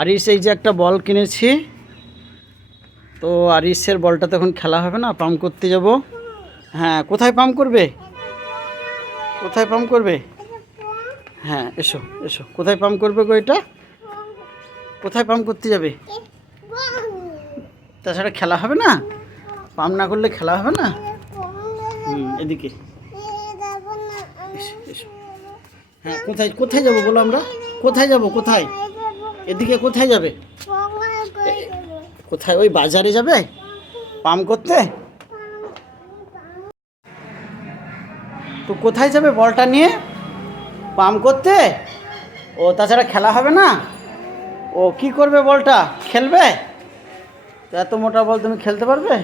আরিস এই যে একটা বল কিনেছি, তো আরিসের বলটা তখন খেলা হবে না, পাম্প করতে যাব। হ্যাঁ, কোথায় পাম্প করবে? কোথায় পাম্প করবে? হ্যাঁ, এসো এসো, কোথায় পাম্প করবে গো? এটা কোথায় পাম্প করতে যাবে? তাছাড়া খেলা হবে না, পাম্প না করলে খেলা হবে না। এদিকে এসো এসো। হ্যাঁ, কোথায় কোথায় যাবো বলো? আমরা কোথায় যাব? কোথায়? এদিকে কোথায় যাবে? কোথায়? ওই বাজারে যাবে পাম্প করতে? তো কোথায় যাবে বলটা নিয়ে পাম্প করতে? ও তাছাড়া খেলা হবে না? ও কি করবে বলটা? খেলবে? তো এত মোটা বল তুমি খেলতে পারবে?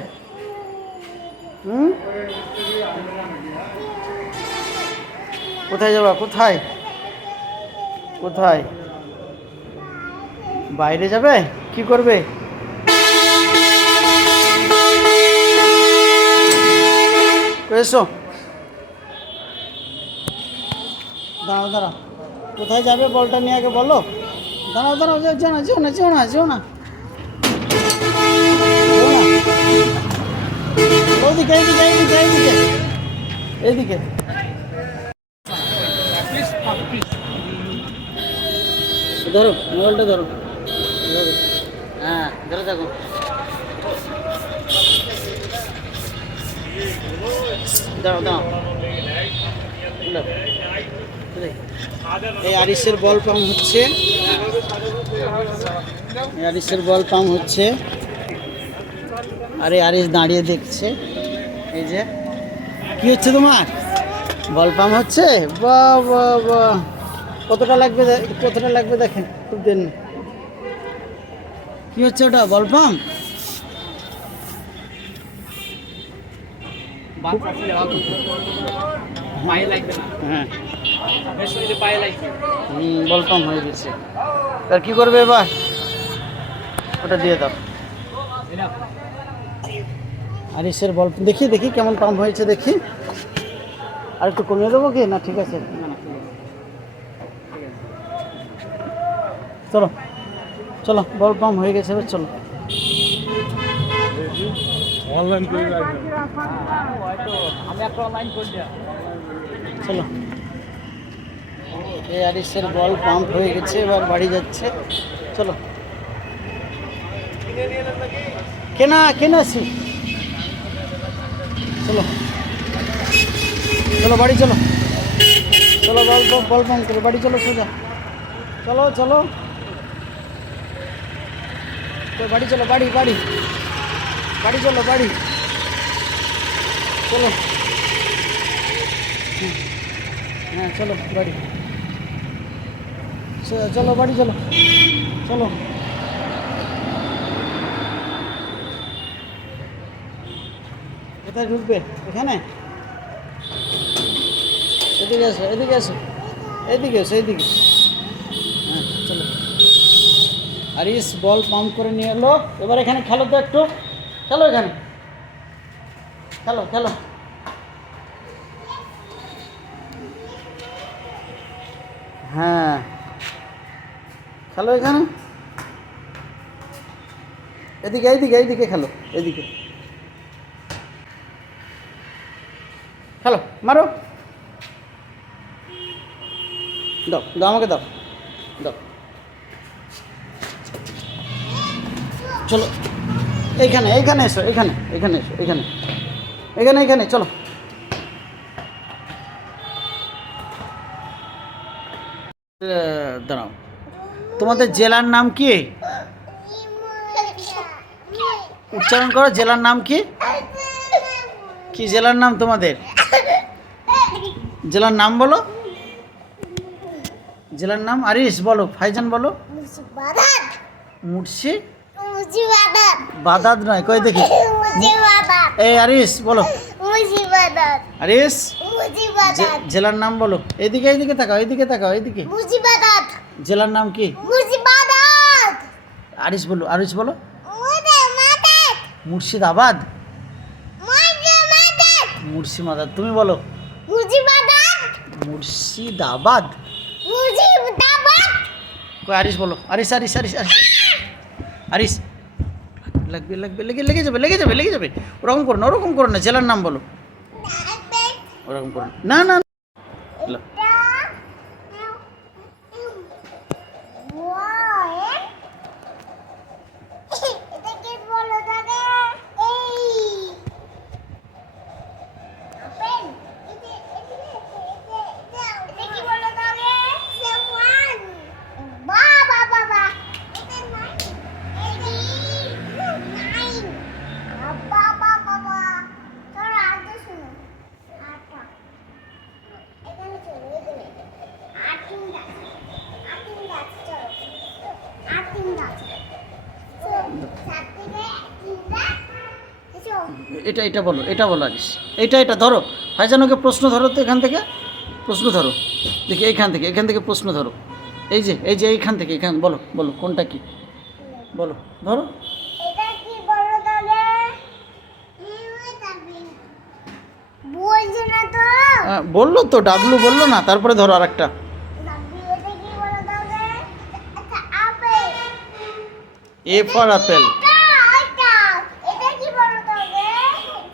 কোথায় যাবা? কোথায় কোথায়? বাইরে যাবে? কি করবে? এসো, দাঁড়াও দাঁড়াও, কোথায় যাবে বলটা নিয়ে আগে বলো। দাঁড়াও দাঁড়াও, যেও না যেও না যেও না যেও না। ওইদিকে এইদিকে এইদিকে এইদিকে এইদিকে। ধরো মোবাইলটা, ধরো ধরো। হ্যাঁ, ধরে থাকো। দাঁড়াও দাঁড়াও। এই আরিসের বল পাম্প হচ্ছে, আরিসের বল পাম্প হচ্ছে। আরে আরিস দাঁড়িয়ে দেখছে। এই যে কি হচ্ছে তোমার? বল পাম্প হচ্ছে? বাহ বাহ বাহ, কতটা লাগবে? কতটা লাগবে দেখেন, খুব দেন। কি হচ্ছে ওটা? বল পাম্প? হ্যাঁ, বল পাম্প হয়ে গেছে। আর কি করবে এবার? ওটা দিয়ে দাও। আরিসের বল দেখি দেখি কেমন পাম্প হয়েছে দেখি। আর একটু কমিয়ে দেবো কি না? ঠিক আছে, চলো চলো, বল পাম্প হয়ে গেছে এবার চলো। চলো, এই আরিসের বল পাম্প হয়ে গেছে, এবার বাড়ি যাচ্ছে। চলো, কেনা কেনাছি। চলো চলো বাড়ি চলো। চলো বল বল পাম্প করে বাড়ি চলো, সোজা চলো চলো। তো বাড়ি চলো, বাড়ি বাড়ি বাড়ি চলো, বাড়ি চলো। হ্যাঁ চলো বাড়ি, চলো বাড়ি চলো। চলো, কোথায় ঢুকবে? এখানে? এদিকে এসো, এদিকে এসো, এদিকে এসো, এদিকে। হ্যাঁ চলো। আরিস বল পাম্প করে নিয়ে এলো, এবার এখানে খেলো তো একটু, খেলো এখানে, খেলো খেলো। হ্যাঁ, খেলো এখানে, এদিকে এইদিকে এইদিকে খেলো, এদিকে খেলো, মারো। দাও দাও, আমাকে দাও, দাও। চলো এইখানে, এইখানে এসো, এখানে এখানে এসো, এখানে এখানে এখানে চলো। দাঁড়াও, তোমাদের জেলার নাম কি? উচ্চারণ করো, জেলার নাম কি? কি জেলার নাম তোমাদের? জেলার নাম বলো, জেলার নাম। আরিস বলো, ফাইজান বলো। মুর্শি বাদাত নয়, কই দেখি। এই আরিস বলো, আরিস জেলার নাম বলো। এদিকে এইদিকে তাকাও, এইদিকে তাকাও, এইদিকে। জেলার নাম কি? আরিস বলো, আরিস বলো। মুর্শিদাবাদ, মুর্শিদাবাদ। তুমি বলো মুর্শিদাবাদ। কই আরিস বলো, আরিস আরিস আরিস আরিস আরিস। লাগবে লাগবে, লেগে লেগে যাবে লেগে যাবে লেগে যাবে। ওরকম করো না, ওরকম করো না, জেলার নাম বলো। ওরকম করো না, না না। এটা এটা বলো, এটা বলো আরিস। এটা এটা ধরো, ফাইজানকে প্রশ্ন ধরো তো, এখান থেকে প্রশ্ন ধরো দেখি, এখান থেকে প্রশ্ন ধরো। এই যে এইখান থেকে, এখান বলো বলো কোনটা কি বলো, ধরো। এটা কি বলো তাহলে? বলছে না তো। বললো তো, ডাবলু বললো না, তারপরে ধরো আরেকটা। এটা কি বলো তাহলে? আচ্ছা আপেল। A for apple. এটা কি বলো তাহলে?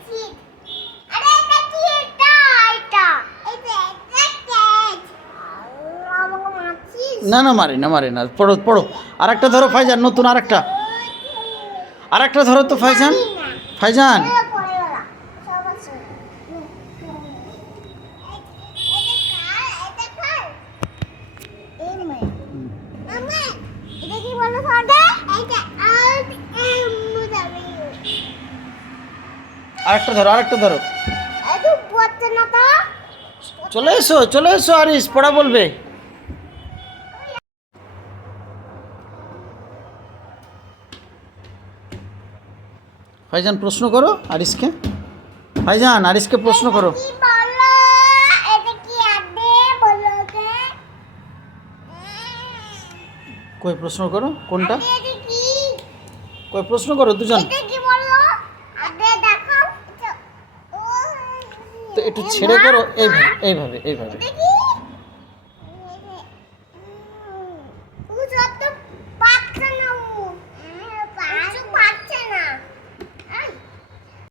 সিট। আরে এটা কি? এটা আমাকে মারছিস? না না, মারি না, পড়ো পড়ো। আরেকটা ধরো ফাইজান, নতুন আরেকটা ধরো তো ফাইজান। ফাইজান আরেকটা ধরো। চলে এসো আরিস, পড়া বলবে। ফাইজান প্রশ্ন করো আরিসকে। ফাইজান আরিসকে প্রশ্ন করো। কই প্রশ্ন করো, কোনটা কই প্রশ্ন করো দুজন। তো একটু ছেড়ে করো, এইভাবে এইভাবে এইভাবে।